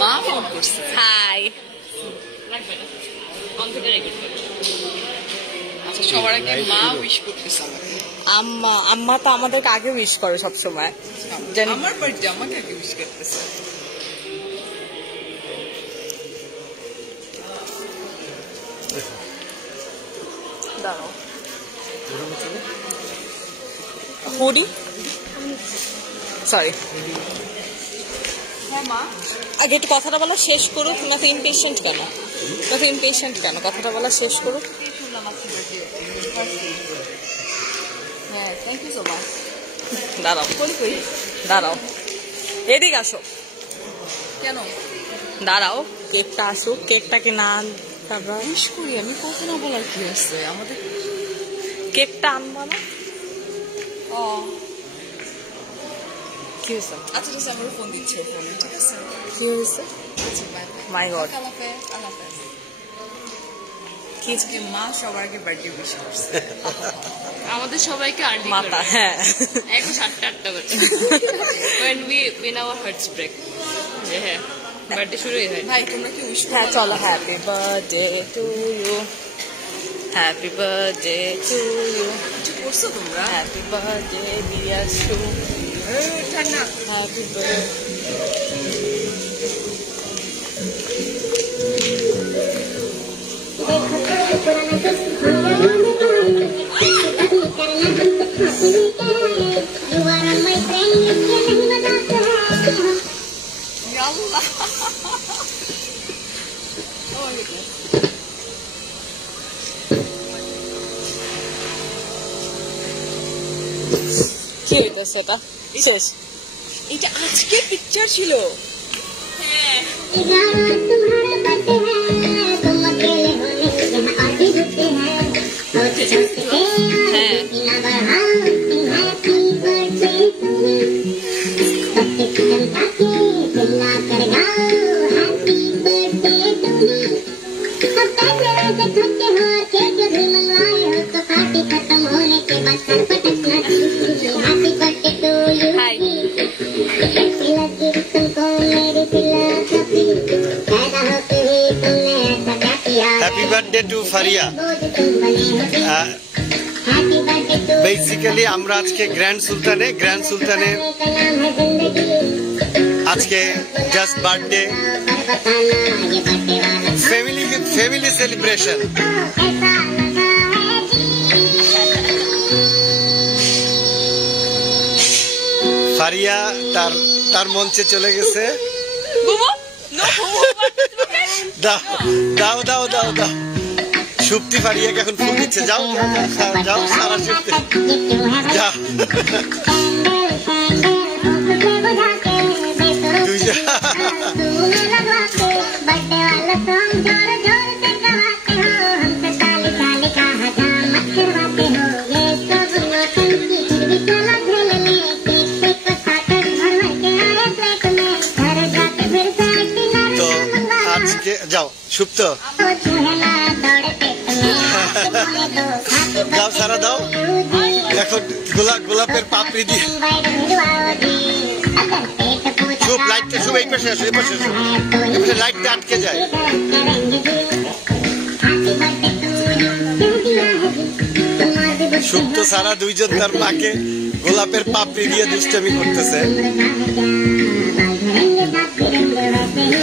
মা ফোন করছে। হাই। আচ্ছা, সবার আগে মা উইশ করতেছে আমাকে। আম্মা তো আমাদেরকে আগে উইশ করে সবসময়। আমার বার্থডে আমাকে আগে উইশ করতেছে। দাঁড়াও, হুডি সরি। হ্যাঁ মা, আগে একটু কথাটা বলা শেষ করুক। তুমি এত ইমপেশেন্ট কেন? কথাটা বলা শেষ করুক। শুনলাম আজকে বার্থডে। হ্যাঁ, থ্যাংক ইউ সো মাচ। দাঁড়াও এদিকে আসো। কেন দাঁড়াও, কেকটা আসুক। কেকটাকে না তারপর উইশ করি আমি, কথা না বলার কি আছে আমাদের? কেকটা আনবা না? ও কি হয়েছে? আচ্ছা ঠিক আছে, আমার ফোন দিচ্ছে ফোনে, ঠিক আছে? কি হয়েছে? আচ্ছা বাই বাই। মাই গড, আল্লাহ হাফেজ। কি আজকে মা সবার আগে বার্থডে উইশ করছে। আমাদের সবাইকে আর্লি মাথা। হ্যাঁ, এখন 7টা বাজে when our hearts break। হ্যাঁ, বার্থডে শুরুই হয়। ভাই তোমরা কি উইশ হ্যাঁ চলো। Happy birthday to you, happy birthday to you, কিছু করছো তোমরা? হ্যাপি বার্থডে ডিয়ার শু, ঠান্ডা। Happy birthday. আল্লাহ কি হইতেছে এটা? শেষ। এটা আজকে পিকচার ছিল। হ্যাঁ hi. Happy birthday to Faria. Basically আমরা আজকে গ্র্যান্ড সুলতানে আজকে just birthday, family celebration. Faria তার মঞ্চে চলে গেছে। দাও দাও দাও দাও। সুপ্তি ফারিয়াকে এখন ফুল দিচ্ছে। যাও যাও সারা সুপ্তি যাও। তো আজকে যাও সুপ্ত, দাও সারা দাও। এখন গোলাপের পাপড়ি দিয়ে শুভ লাইটটা, শুভ এই পাশে আসো, এই পাশে আসো, লাইটটা আটকে যায়। সুপ্ত সারা দুইজন তার মাকে গোলাপের পাপড়ি দিয়ে দুষ্টামি করতেছে।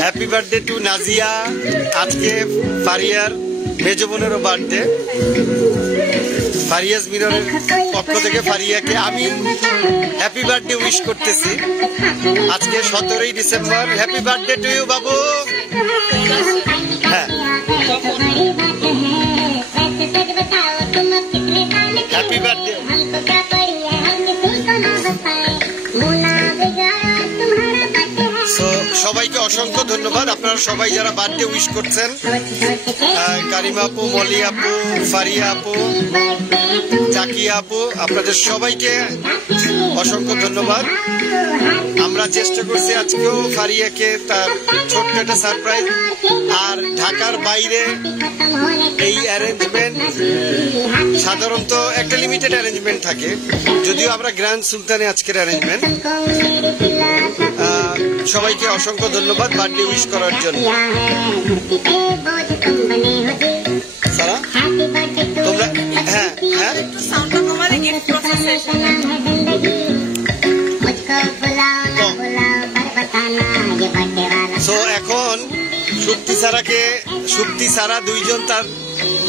Happy birthday to Nazia. আজকে ফারিয়ার মেজ বোনেরও বার্থডে। ফারিয়াজ মিররের পক্ষ থেকে ফারিয়াকে আমি হ্যাপি বার্থডে উইশ করতেছি। আজকে 17ই December. Happy birthday to you বাবু। হ্যাঁ, হ্যাপি বার্থডে। সবাইকে অসংখ্য ধন্যবাদ। আপনারা সবাই যারা বার্থডে উইশ করছেন, কারিমা আপু, মলি আপু, ফারিয়া আপু, জাকিয়া আপু, আপনাদের সবাইকে অসংখ্য ধন্যবাদ। আমরা চেষ্টা করছি আজকেও ফারিয়াকে তার ছোট্ট একটা সারপ্রাইজ। আর ঢাকার বাইরে এই অ্যারেঞ্জমেন্ট সাধারণত একটা লিমিটেড অ্যারেঞ্জমেন্ট থাকে, যদিও আমরা গ্র্যান্ড সুলতানে আজকের অ্যারেঞ্জমেন্ট। সবাইকে অসংখ্য ধন্যবাদ বার্থডে উইশ করার জন্য। সারা তোমরা হ্যাঁ হ্যাঁ সাউন্ডটা কমালে গিফট প্রসেসে সো এখন সুপ্তি সারা দুইজন তার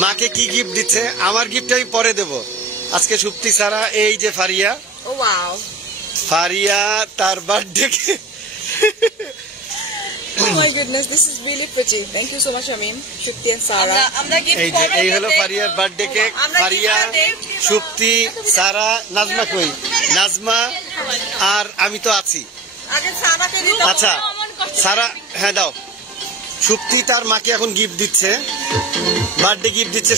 মাকে কি গিফট দিচ্ছে। আমার গিফট আমি পরে দেব। আজকে সুপ্তি সারা এই যে ফারিয়া ও ওয়াও ফারিয়া তার birthday K Oh my goodness, this is really pretty. Thank you so much, Amin, Shukti and Sarah. আমরা gift এই যে এই হলো ফারিয়ার বার্থডে কেক। ফারিয়া, সুপ্তি, সারা, নাজমা কই? নাজমা আর আমি তো আছি। আগে সারাকে দিতে আচ্ছা সারা হ্যাঁ দাও। সুপ্তি তার মাকে এখন গিফট দিচ্ছে, বার্থডে গিফট দিচ্ছে।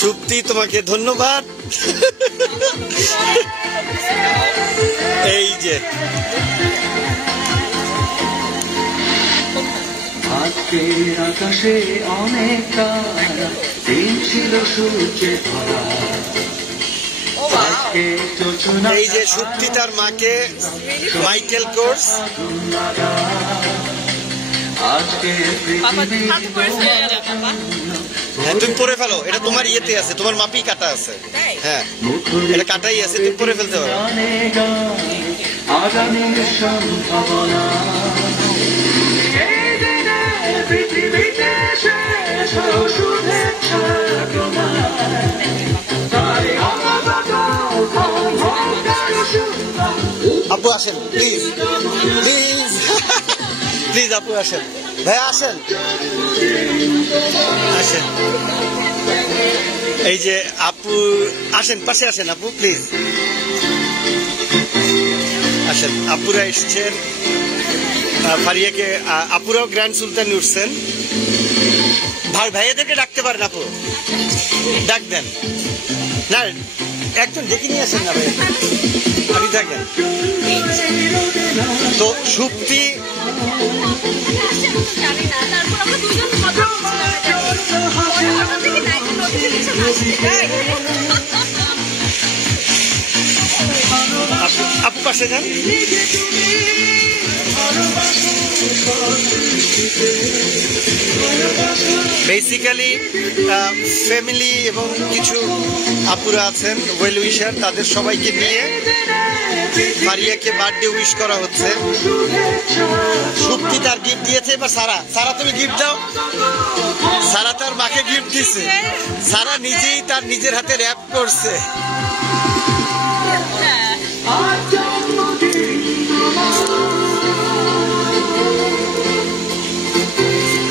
সুপ্তি তোমাকে ধন্যবাদ। এই যে আজকের আকাশে অনেক তারা, দিন ছিল সূর্যে ভরা। আজকে যোজনা এই যে সুপ্তি তার মাকে মাইকেল কোর্স আজকে হ্যাঁ তুমি পরে ফেলো। এটা তোমার ইয়েতে আছে, তোমার মাপি কাটা আছে। হ্যাঁ এটা কাটাই আছে, তুমি পরে ফেলতে পারো। আগামীর সম্ভাবনা পৃথিবীতে শেষ শুভেচ্ছা আপু আসেন প্লিজ প্লিজ প্লিজ আপু আসেন, ভাইয়া আসেন আসেন। এই যে আপু আসেন, পাশে আসেন আপু প্লিজ আসেন। আপুরা এসছেন, ফারিয়াকে আপুরাও গ্র্যান্ড সুলতান উঠছেন। ভাইয়াদেরকে ডাকতে পারেন আপু, ডাক দেন না, একজন ডেকে নিয়ে আসেন না ভাই, আপনি থাকেন। তো সুপ্তি আপু পাশে যান। বেসিক্যালি ফ্যামিলি এবং কিছু আপুরা আছেন ওয়েল উইশার, তাদের সবাইকে নিয়ে ফারিয়াকে বার্থডে উইশ করা হচ্ছে। সুপ্তি তার গিফট দিয়েছে। এবার সারা তুমি গিফট দাও। সারা তার মাকে গিফট দিছে। সারা নিজেই তার নিজের হাতে র্যাপ করছে।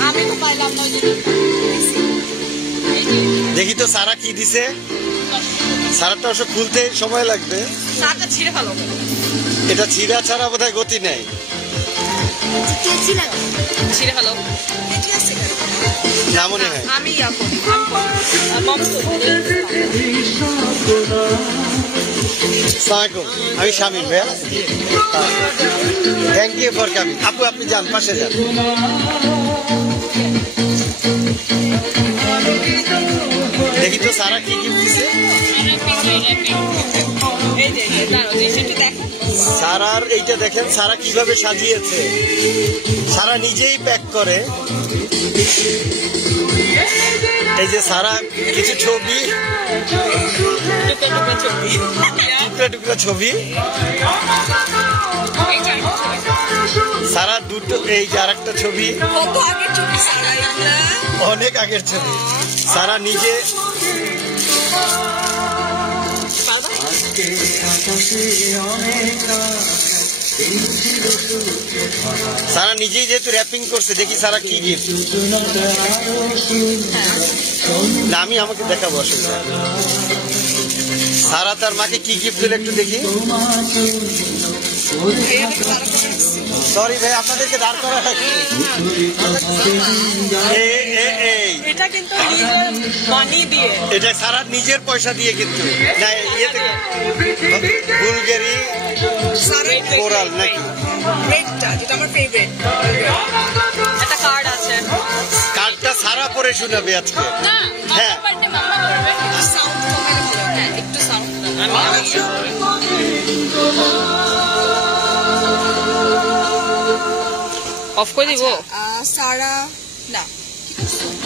আমি তো পাইলাম না। দেখি তো সারা কি দিছে। সারাটা অবশ্য খুলতে সময় লাগবে। সারটা ছিঁড়ে ফেলো। এটা ছিঁড়া ছাড়া বোধহয় গতি নেই। ছিঁড়ে ফেলো। না মনে হয়। আমি ইয়া করি, আসসালামাইকুম, আমি শামিম ভাইয়া। Thank you for coming. আপু আপনি যান, পাশে যান। দেখি তো সারা কি গিফট দিছে। সারার এইটা দেখেন, সারা কিভাবে সাজিয়েছে। সারা নিজেই প্যাক করে। এই যে সারা কিছু ছবি, টুকরা টুকরা ছবি। সারা দুটো, এই যে আরেকটা ছবি, কত আগের ছবি সারা, এগুলা অনেক আগের ছবি। সারা নিজে সারা নিজেই যেহেতু র্যাপিং করছে, দেখি সারা কি গিফট। না আমি আমাকে দেখাবো আসলে। সারা তার মাকে কি গিফট দিল একটু দেখি। সরি ভাই, আপনাদেরকে দাঁড় করা হয়নি। এটা কিন্তু মানি দিয়ে, এটা সারা নিজের পয়সা দিয়ে কিন্তু না, ইয়ে থেকে বুলগেরি কোরাল নাকি রেডটা, যেটা আমার ফেভারিট। একটা কার্ড আছে, কার্ডটা সারা পরে শোনাবে আজকে। হ্যাঁ সাউন্ড কমালে ভালো। হ্যাঁ একটু সাউন্ড। অফ করে দিব সারা না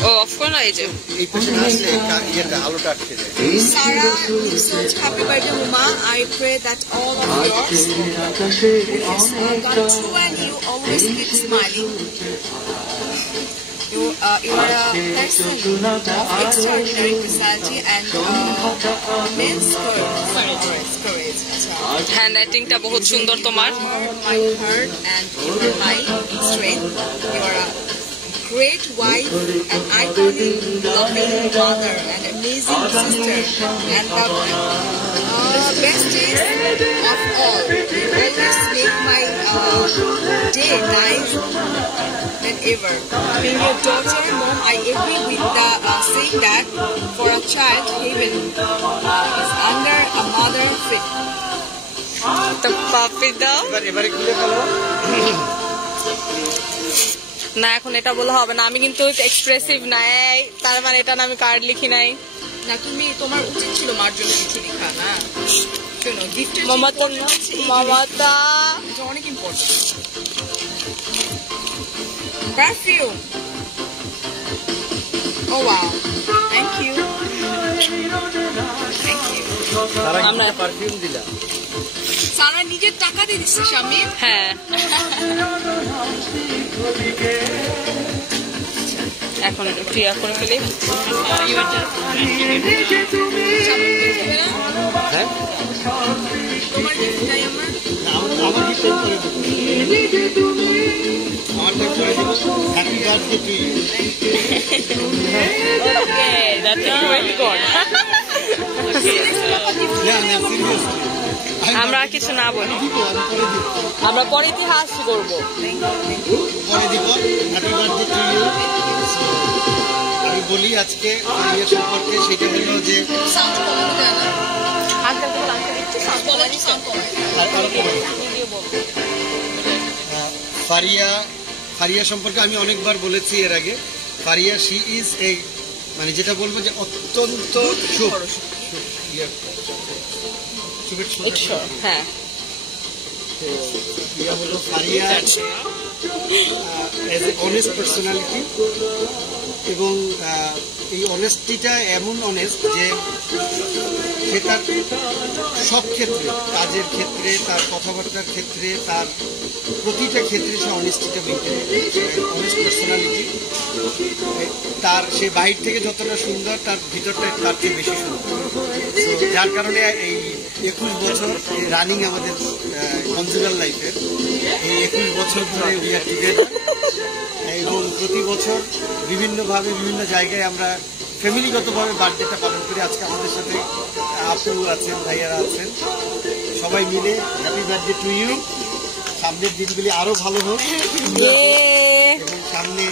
ও অফ করে না এই যে এই পাশে আসলে ইয়েটা আলোটা আটকে যায়। Sarah Nixon's happy birthday, Mama. I pray that all of yours come true and you always keep smiling. You are a person of extraordinary personality and immense courage. Hand রাইটিংটা বহুত সুন্দর তোমার You are my heart and you are my strength. You are a great wife, an iconic, loving mother, an amazing sister, and the bestest of all. You always make my day nice than ever. Being your daughter, Mom, I agree with the saying that for a child, heaven is under a mother's feet. তো পাপি দাও এবারে খুলে ফেলো। না এখন এটা বলা হবে না, আমি কিন্তু এক্সপ্রেসিভ নাই, তার মানে এটা না আমি কার্ড লিখি নাই। না তুমি তোমার উচিত ছিল মার জন্য কিছু লেখা না। শোনো গিফটের মমতা মমতা এটা অনেক important. Perfume. Oh wow, thank you thank you. আমরা পারফিউম দিলাম। সারা নিজের টাকা দিয়ে দিচ্ছে স্বামী। হ্যাঁ এখন ক্লিয়ার করে ফেলি। হ্যাঁ তোমার গিফট চাই আমার। আমার কি সেভ করে দেবো, আমারটা করে দেবো। Happy birthday to you. Okay that's very good. না না সিরিয়াসলি আমরা আর কিছু না বলি, আমরা পরে ইতিহাস করবো। পরে দিব হ্যাপি বার্থডে টু ইউ। আমি বলি আজকে ফারিয়া সম্পর্কে, সেটা হলো যে সাউন্ড কমানো যায় না। আঙ্কেল বল, আঙ্কেল একটু সাউন্ড বলো একটু সাউন্ড কমানো। ফারিয়া সম্পর্কে আমি অনেকবার বলেছি এর আগে। ফারিয়া শি ইজ এই মানে যেটা বলবো যে অত্যন্ত হ্যাঁ হলো Faria as a honest personality, এবং এই অনেস্টিটা এমন অনেস্ট যে সে তার সব ক্ষেত্রে, কাজের ক্ষেত্রে, তার কথাবার্তার ক্ষেত্রে, তার প্রতিটা ক্ষেত্রে সে অনেস্টিটা মেনটেন করে। অনেস্ট পার্সোনালিটি, তার সে বাইর থেকে যতটা সুন্দর তার ভিতরটা তার চেয়ে বেশি সুন্দর। তো যার কারণে এই 21 বছর রানিং আমাদের কনজুগাল লাইফের, এই 21 বছর ধরে উই আর টুগেদার, এবং প্রতি বছর বিভিন্নভাবে বিভিন্ন জায়গায় আমরা ফ্যামিলিগতভাবে বার্থডেটা পালন করি। আজকে আমাদের সাথে আপু আছেন, ভাইয়ারা আছেন, সবাই মিলে হ্যাপি বার্থডে টু ইউ। সামনের দিনগুলি আরো ভালো হোক, এবং সামনে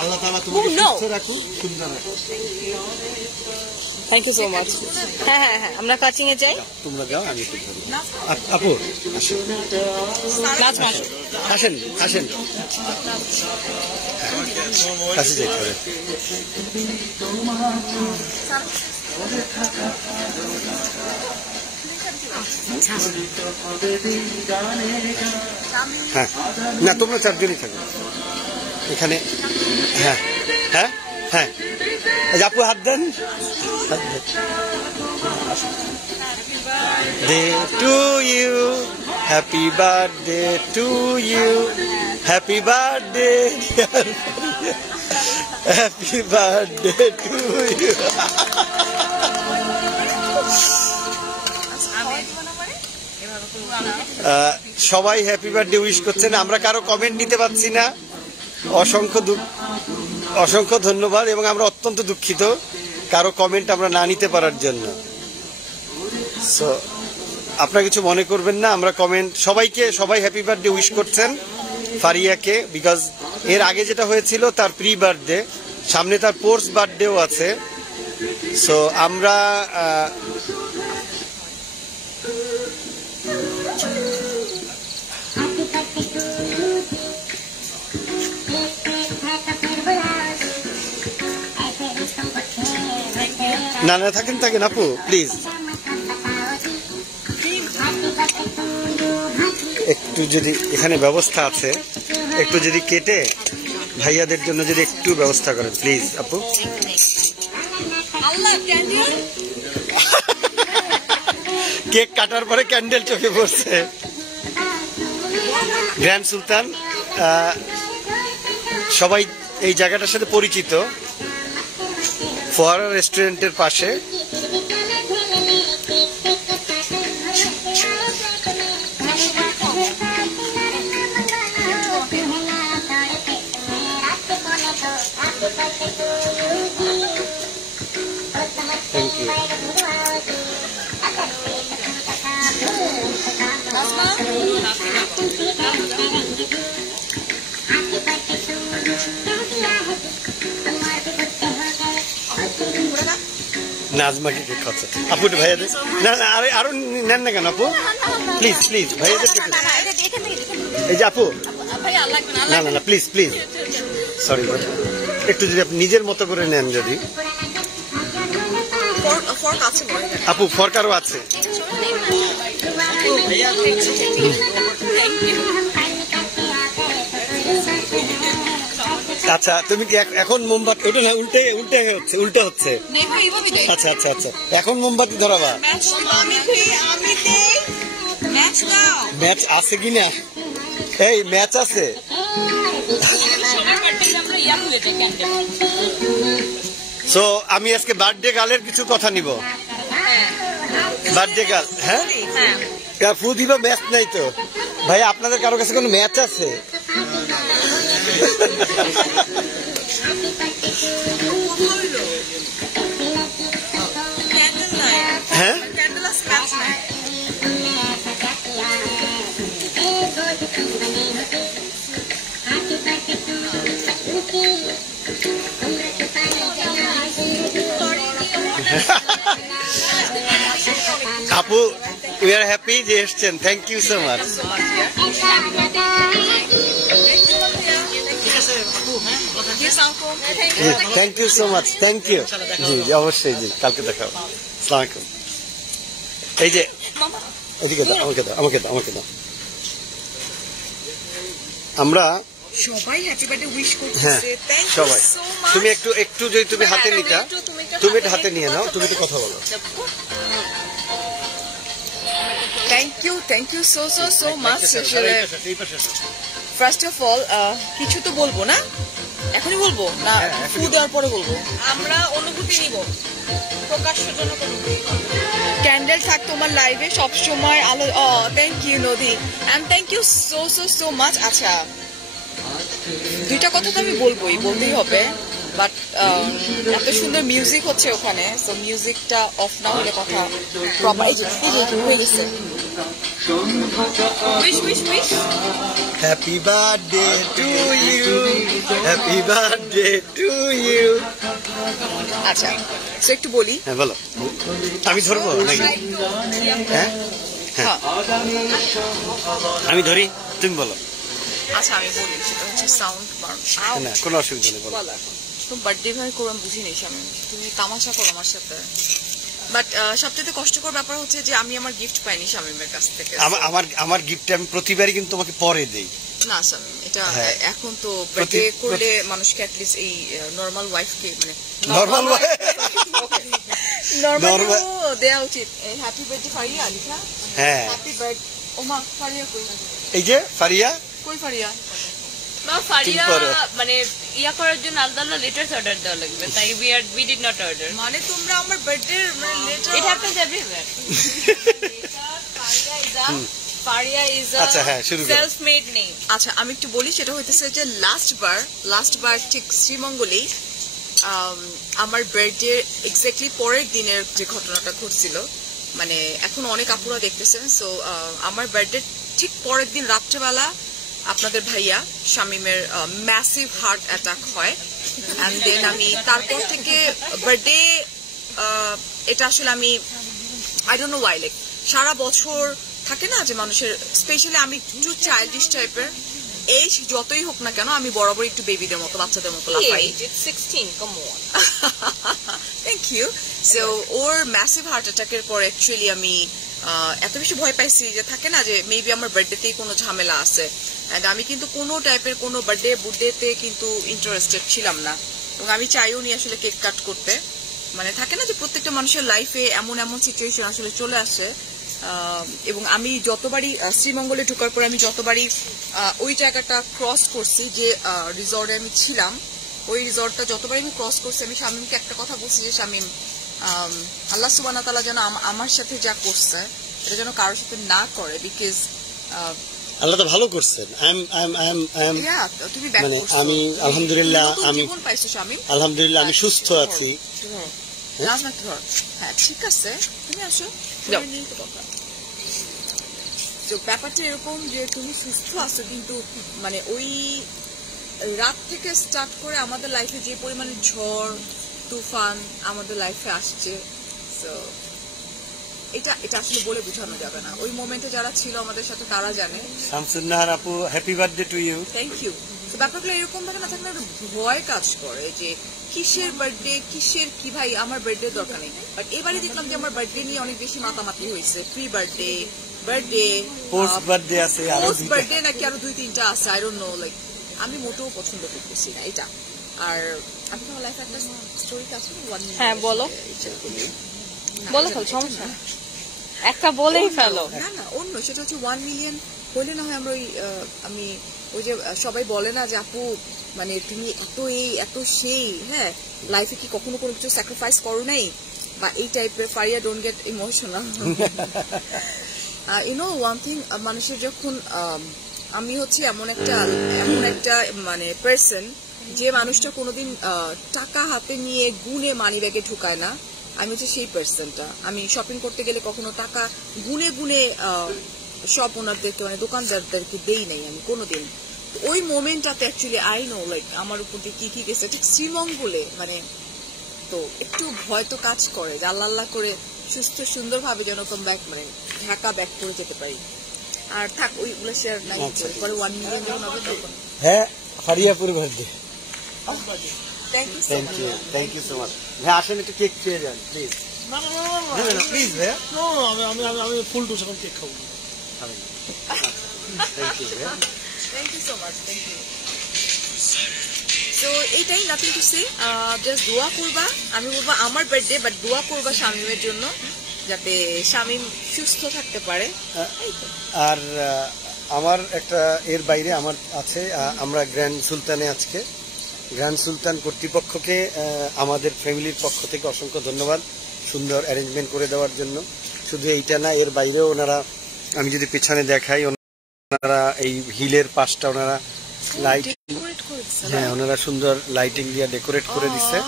আল্লাহ তাআলা তোমাকে সুস্থ রাখুন, সুন্দর রাখুন। Thank you so much. হ্যাঁ হ্যাঁ হ্যাঁ আমরা কাচিং এ যাই। তোমরা যাও, আমি একটু ধরবো। আপু আসেন আসেন আসেন, কাছে যেতে হবে। হ্যাঁ না তোমরা চারজনই থাকো এখানে। হ্যাঁ হ্যাঁ হ্যাঁ আপু হাত দেন। Day to you, happy birthday to you, happy birthday dear happy birthday to you. সবাই হ্যাপি বার্থডে উইশ করছেন, আমরা কারো কমেন্ট নিতে পারছি না, অসংখ্য ধন্যবাদ, এবং আমরা অত্যন্ত দুঃখিত কারো কমেন্ট আমরা না নিতে পারার জন্য। সো আপনারা কিছু মনে করবেন না, আমরা কমেন্ট সবাই হ্যাপি বার্থডে উইশ করছেন ফারিয়াকে, বিকজ এর আগে যেটা হয়েছিল তার প্রি বার্থডে, সামনে তার পোস্ট বার্থডেও আছে। সো আমরা না না থাকেন আপু প্লিজ, একটু যদি এখানে ব্যবস্থা আছে একটু যদি কেটে ভাইয়াদের জন্য যদি একটু ব্যবস্থা করেন প্লিজ আপু। আল্লাহ ক্যান্ডেল কেক কাটার পরে ক্যান্ডেল চোখে পড়ছে। গ্র্যান্ড সুলতান সবাই এই জায়গাটার সাথে পরিচিত, ফোয়ারা রেস্টুরেন্টের পাশে। Thank you. নাজমাকে কেক খাচ্ছে আপু, ভাইয়াদের না না আরে আরো নেন না কেন আপু, প্লিজ প্লিজ ভাইয়াদেরকে। এই যে আপু, না না না প্লিজ প্লিজ, সরি একটু যদি আপনি নিজের মতো করে নেন যদি। আপু ফর্ক আরও আছে। আচ্ছা তুমি কি এখন মোমবাতি, ওটা না উল্টে উল্টে হচ্ছে, উল্টে হচ্ছে। আচ্ছা আচ্ছা আচ্ছা, এখন মোমবাতি ধরাবা। ম্যাচ আছে কিনা? এই ম্যাচ আছে। সো আমি আজকে বার্থডে গার্লের কিছু কথা নিব। বার্থডে গার্ল, হ্যাঁ ফু দিবা, ম্যাচ নাই তো ভাই? আপনাদের কারো কাছে কোনো ম্যাচ আছে? হ্যাঁ আপু উই আর হ্যাপি যে এসছেন, thank you so much. Thank you so much, thank you. জি জি অবশ্যই, জি কালকে দেখাবো। আসসালামু আলাইকুম। এই যে ওদিকে দাও, আমাকে দাও, আমাকে দাও, আমাকে দাও। আমরা সবাই হ্যাপি বার্থডে উইশ হ্যাঁ করতেছে, থ্যাংক ইউ সবাই। So much. তুমি একটু একটু যদি তুমি হাতে নিতা, তুমি এটা হাতে নিয়ে নাও, তুমি একটু কথা বলো। Thank you so much. First of all কিছু তো বলবো না, এখনই বলবো না ফু দেওয়ার পরে বলবো? আমরা অনুভূতি নিব, প্রকাশ্যজনক অনুভূতি। ক্যান্ডেল থাক তোমার লাইভে সবসময় আলো। থ্যাংক ইউ নদী, and thank you so much. আচ্ছা দুইটা কথা তো আমি বলতেই হবে, বাট এত সুন্দর মিউজিক হচ্ছে ওখানে, সো মিউজিকটা অফ না হলে কথা প্রপার হয়ে গেছে। Wish happy birthday to you, happy birthday to you. আচ্ছা সো একটু বলি। হ্যাঁ বলো, আমি ধরবো নাকি? হ্যাঁ হ্যাঁ আমি ধরি, তুমি বলো। আচ্ছা আমি বলি, সেটা হচ্ছে সাউন্ড না কোনো অসুবিধা নেই, বলো। তুমি বার্থডে ভাই করে আমি বুঝি নিস, আমি তুমি তামাশা করো আমার সাথে। বাট সবচেয়ে কষ্টকর ব্যাপার হচ্ছে যে আমি আমার গিফট পাইনি শামীমের কাছ থেকে। আমার গিফট আমি প্রতিবারই কিন্তু তোমাকে পরে দেই। না শামীম, এটা এখন তো বার্থডে করলে মানুষকে অ্যাটলিস্ট এই নরমাল ওয়াইফকে, মানে নরমাল নরমাল দেওয়া উচিত। হ্যাপি বার্থডে ফারিয়া লিখা। হ্যাঁ হ্যাপি বার্থডে। ওমা ফারিয়া কই? এই যে ফারিয়া, কই ফারিয়া? ফারিয়া মানে ইয়া করার জন্য আলাদা আলাদা লেটার্স অর্ডার দেওয়া লাগবে, তাই we did not order. মানে তোমরা আমার বার্থডে মানে letter. It happens everywhere. Faria is a আচ্ছা হ্যাঁ শুরু করো। Self made name. আচ্ছা আমি একটু বলি, সেটা হইতেছে যে লাস্ট বার ঠিক শ্রীমঙ্গলেই আমার বার্থডে এক্স্যাক্টলি পরের দিনের যে ঘটনাটা ঘটছিল, মানে এখন অনেক আপুরা দেখতেছেন। সো আমার বার্থডে ঠিক পরের দিন রাত্রেবেলা আপনাদের ভাইয়া শামীমের ম্যাসিভ হার্ট অ্যাটাক হয়, অ্যান্ড দেন আমি তারপর থেকে বার্থডে এটা আসলে আমি I don't know why, like সারা বছর থাকে না যে মানুষের, স্পেশালি আমি একটু চাইল্ডিশ টাইপের, এজ যতই হোক না কেন আমি বরাবর একটু বেবিদের মতো, বাচ্চাদের মতো লাফাই। It's 16, come on. Thank you. So ওর ম্যাসিভ হার্ট অ্যাটাকের পর অ্যাকচুয়ালি আমি এত বেশি ভয় পাইছি যে থাকে না যে মেবি আমার বার্থডেতেই কোনো ঝামেলা আছে। অ্যান্ড আমি কিন্তু কোনো টাইপের কোনো বুড্ডেতে কিন্তু ইন্টারেস্টেড ছিলাম না, এবং আমি চাইও নি আসলে কেক কাট করতে। মানে থাকে না যে প্রত্যেকটা মানুষের লাইফে এমন এমন সিচুয়েশন আসলে চলে আসে। এবং আমি যতবারই শ্রীমঙ্গলে ঢোকার পর আমি যতবারই ওই জায়গাটা ক্রস করছি, যে রিসর্টে আমি ছিলাম, ওই রিসর্টটা যতবারই আমি ক্রস করছি, আমি শামীমকে একটা কথা বলছি যে শামীম, আল্লাহ সুবহানাহু ওয়া তাআলা যেন আমার সাথে যা করছে এটা যেন কারোর সাথে না করে, বিকজ আল্লাহ তো ভালো করছেন। তুমি মানে আমি আলহামদুলিল্লাহ, আমি জীবন পাইছো শামীম, আলহামদুলিল্লাহ আমি সুস্থ আছি। হ্যাঁ ঠিক আছে, তুমি আসো। ব্যাপারটা এরকম যে তুমি সুস্থ আছো, কিন্তু মানে ওই রাত থেকে স্টার্ট করে আমাদের লাইফে যে পরিমাণে ঝড় তুফান আমাদের লাইফে আসছে, এটা আসলে বলে বোঝানো যাবে না। ওই মোমেন্টে যারা ছিল আমাদের সাথে তারা জানে। শামসুন্নাহার আপু, happy birthday to you. Thank you. ব্যাপারগুলো এরকম থাকে না, থাকলে ভয় কাজ করে যে কিসের বার্থডে, কিসের কি, ভাই আমার বার্থডে দরকার নেই। বাট এবারে দেখলাম যে আমার বার্থডে নিয়ে অনেক বেশি মাতামাতি হয়েছে। প্রি বার্থডে, পোস্ট বার্থডে আছে, পোস্ট বার্থডে নাকি আরো 2-3টা আছে, আই ডোন্ট নো। লাইক আমি মোটেও পছন্দ করতেছি না এটা। আর আমি তোমার লাইফে একটা স্টোরি আছে, হ্যাঁ বলো, বলো ফেলো, সমস্যা একটা বলেই ফেলো। না না অন্য, সেটা হচ্ছে 1 মিলিয়ন হইলে না হয় আমরা ওই আমি ওই যে সবাই বলে না যে আপু মানে তুমি এত এই এত সেই, হ্যাঁ লাইফে কি কখনো কোনো কিছু স্যাক্রিফাইস করো নাই, বা এই টাইপের। Faria don't get emotional. You know one thing, মানুষের যখন আমি হচ্ছে এমন একটা মানে পার্সন, যে মানুষটা কোনোদিন টাকা হাতে নিয়ে গুনে মানি ব্যাগে ঢুকায় না, আমি হচ্ছে সেই পার্সনটা। আমি শপিং করতে গেলে কখনো টাকা গুনে গুনে সব ওনারদেরকে মানে দোকানদারদেরকে দেই নাই আমি কোনোদিন। ওই মোমেন্টটাতে অ্যাকচুয়ালি আই নো লাইক আমার উপর দিয়ে কি কি গেছে, ঠিক শ্রীমঙ্গলে মানে। তো একটু ভয় তো কাজ করে যে আল্লাহ আল্লাহ করে সুস্থ সুন্দরভাবে যেন ব্যাক মানে ঢাকা ব্যাক করে যেতে পারি। আর থাক ওইগুলো শেয়ার নাই, পরে 1 মিলিয়ন যখন হবে তখন। হ্যাঁ ফারিয়াপুর birthday. Thank you so much. হ্যাঁ আসেন একটু কেক খেয়ে যান প্লিজ। না প্লিজ ভাইয়া, আমি ফুল টুস এখন কেক খাবো। Thank you so much. Thank you. So এইটাই, নাথিং টু সে। জাস্ট দোয়া করবা, আমি বলবো আমার বার্থডে, বাট দোয়া করবা শামীমের জন্য যাতে শামীম সুস্থ থাকতে পারে। আর আমার একটা এর বাইরে আমার আছে, আমরা গ্র্যান্ড সুলতানে আজকে গ্র্যান্ড সুলতান কর্তৃপক্ষকে আমাদের ফ্যামিলির পক্ষ থেকে অসংখ্য ধন্যবাদ সুন্দর অ্যারেঞ্জমেন্ট করে দেওয়ার জন্য। শুধু এইটা না, এর বাইরেও ওনারা, আমি যদি পেছনে দেখাই, ওনারা এই হিলের পাশটা ওনারা লাইট, হ্যাঁ ওনারা সুন্দর লাইটিং দিয়ে ডেকোরেট করে দিচ্ছে।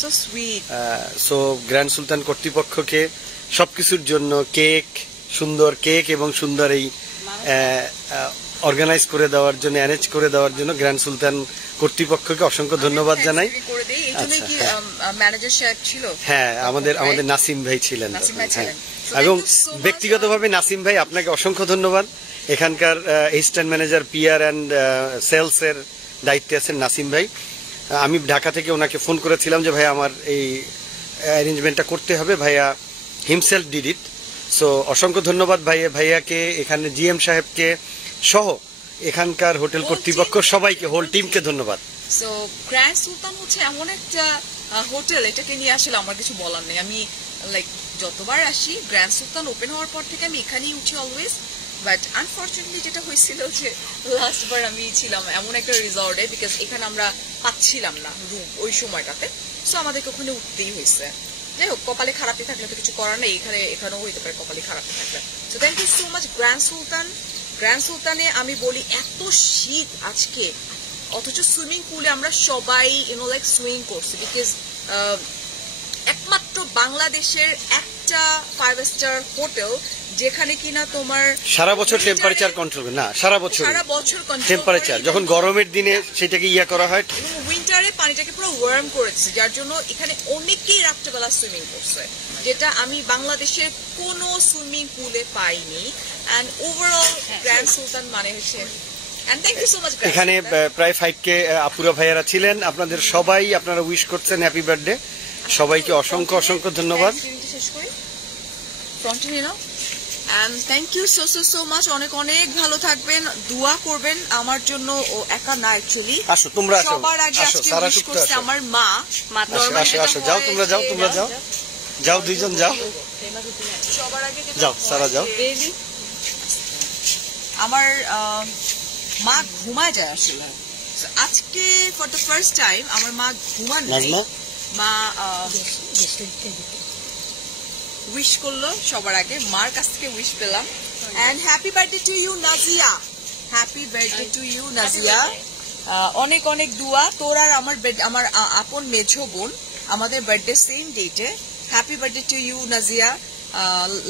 So sweet. সো গ্র্যান্ড সুলতান কর্তৃপক্ষকে সবকিছুর জন্য কেক, সুন্দর কেক এবং সুন্দর এই অর্গানাইজ করে দেওয়ার জন্য, অ্যারেঞ্জ করে দেওয়ার জন্য গ্র্যান্ড সুলতান কর্তৃপক্ষকে অসংখ্য ধন্যবাদ জানাই। হ্যাঁ আমাদের নাসিম ভাই ছিলেন, এবং ব্যক্তিগতভাবে নাসিম ভাই আপনাকে অসংখ্য ধন্যবাদ। এখানকার assistant manager PR and sales এর দায়িত্বে আছেন নাসিম ভাই। আমি ঢাকা থেকে ওনাকে ফোন করেছিলাম যে ভাই আমার এই অ্যারেঞ্জমেন্টটা করতে হবে, ভাইয়া হিমসেলফ ডিড ইট। সো অসংখ্য ধন্যবাদ ভাইয়াকে, এখানে জিএম সাহেবকে সহ এখানকার হোটেল কর্তৃপক্ষ সবাইকে, হোল টিমকে ধন্যবাদ। সো গ্র্যান্ড সুলতান হচ্ছে এমন একটা হোটেল, এটাকে নিয়ে আসলে আমার কিছু বলার নেই। আমি লাইক যতবার আসি, গ্র্যান্ড সুলতান ওপেন হওয়ার পর থেকে আমি এখানেই উঠি অলওয়েজ। বাট আনফর্চুনেটলি যেটা হয়েছিল যে লাস্টবার আমি ছিলাম এমন একটা রিসর্টে, বিকজ এখানে আমরা পাচ্ছিলাম না রুম ওই সময়টাতে, সো আমাদেরকে ওখানে উঠতেই হয়েছে। যাই হোক, কপালে খারাপই থাকলে তো কিছু করার নেই, এখানেও হইতে পারে কপালে খারাপই থাকলে। So thank you so much Grand Sultan. Grand সুলতানে আমি বলি এত শীত আজকে, অথচ সুইমিং পুলে আমরা সবাই লাইক সুইমিং করছি, বিকজ একমাত্র বাংলাদেশের একটা 5 স্টার হোটেল যেখানে কিনা তোমার সারা বছর টেম্পারেচার কন্ট্রোল না, সারা বছর টেম্পারেচার, যখন গরমের দিনে সেটাকে ইয়া করা হয়, উইন্টারে পানিটাকে পুরো ওয়ার্ম করেছে, যার জন্য এখানে অনেকেই রাত্রেবেলা সুইমিং করছে, যেটা আমি বাংলাদেশের কোনো সুইমিং পুলে পাইনি। অ্যান্ড ওভারঅল গ্র্যান্ড সুলতান মানে হচ্ছে, এখানে প্রায় 5K আপুরা ভাইয়ারা ছিলেন, আপনাদের সবাই আপনারা উইশ করছেন হ্যাপি বার্থডে, সবাইকে অসংখ্য অসংখ্য ধন্যবাদ। and thank you so much. অনেক অনেক ভালো থাকবেন, দোয়া করবেন আমার জন্য। ও একা না অ্যাকচুয়ালি, আসো তোমরা আসো, সবার আগে আসো আজকে সারা উইশ সুপ্ত করছে আসো, আমার মা। আসো আসো যাও তোমরা যাও, তোমরা যাও যাও, দুইজন যাও, সবার আগে যেটা যাও সারা যাও। আমার মা ঘুমায় যায় আসলে। So, আজকে ফর দ্য ফার্স্ট টাইম আমার মা ঘুমান নাই, নাজমা মা উইশ করলো সবার আগে, মার কাছ থেকে উইশ পেলাম। And happy birthday to you Nazia, happy birthday to you Nazia. অনেক অনেক দোয়া তোর আর আমার আপন মেঝো বোন, আমাদের বার্থডে সেম ডেটে। Happy birthday to you Nazia.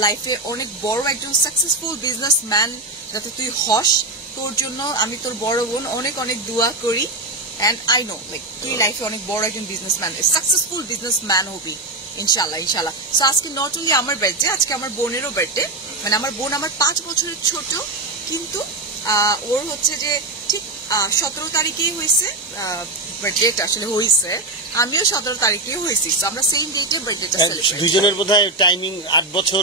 লাইফে অনেক বড় একজন সাকসেসফুল বিজনেসম্যান যাতে তুই হস, তোর জন্য আমি তোর বড় বোন অনেক অনেক দোয়া করি। এন্ড আই নো লাইক তুই লাইফে অনেক বড় একজন বিজনেসম্যান, সাকসেসফুল বিজনেসম্যান হবি ইনশাল্লাহ ইনশাল্লাহ। সো আজকে নট অনলি আমার বার্থডে, আজকে আমার বোনেরও বার্থডে। মানে আমার বোন আমার 5 বছরের ছোট, কিন্তু ওর হচ্ছে যে ঠিক 17 তারিখেই হয়েছে বার্থডেটা, আসলে হয়েছে আমিও 17 তারিখেই হয়েছি। সো আমরা সেম ডেটে বার্থডেটা সেলিব্রেট। দুইজনের বোধহয় টাইমিং 8 বছর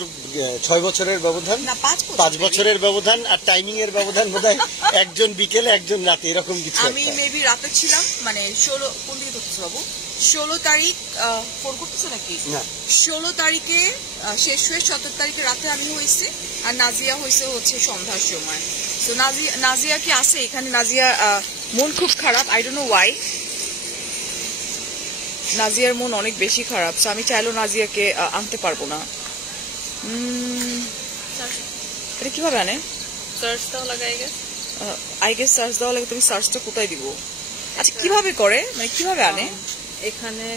6 বছরের ব্যবধান, না 5 বছরের ব্যবধান, আর টাইমিং এর ব্যবধান বোধহয় একজন বিকেলে একজন রাতে, এরকম কিছু। আমি মেবি রাতে ছিলাম, মানে 16 কোন দিকে করতেছে বাবু, 16 তারিখ ফোন করতেছে নাকি, না 16 তারিখে শেষ হয়ে 17 তারিখে রাতে আমি হয়েছে, আর নাজিয়া হচ্ছে সন্ধ্যার সময়। তো নাজিয়া কি আছে এখানে? নাজিয়া মন খুব খারাপ, আই ডোন্ট নো ওয়াই। নাজিয়ার মন অনেক বেশি খারাপ, তো আমি চাইলেও নাজিয়াকে আনতে পারবো না। এটা কিভাবে আনে? সার্চ দাও লাগাই গেছে, আই গেস সার্চ দেওয়া লাগে। তুমি সার্চটা কোথায় দিব? আচ্ছা কিভাবে করে, মানে কিভাবে আনে? এখানে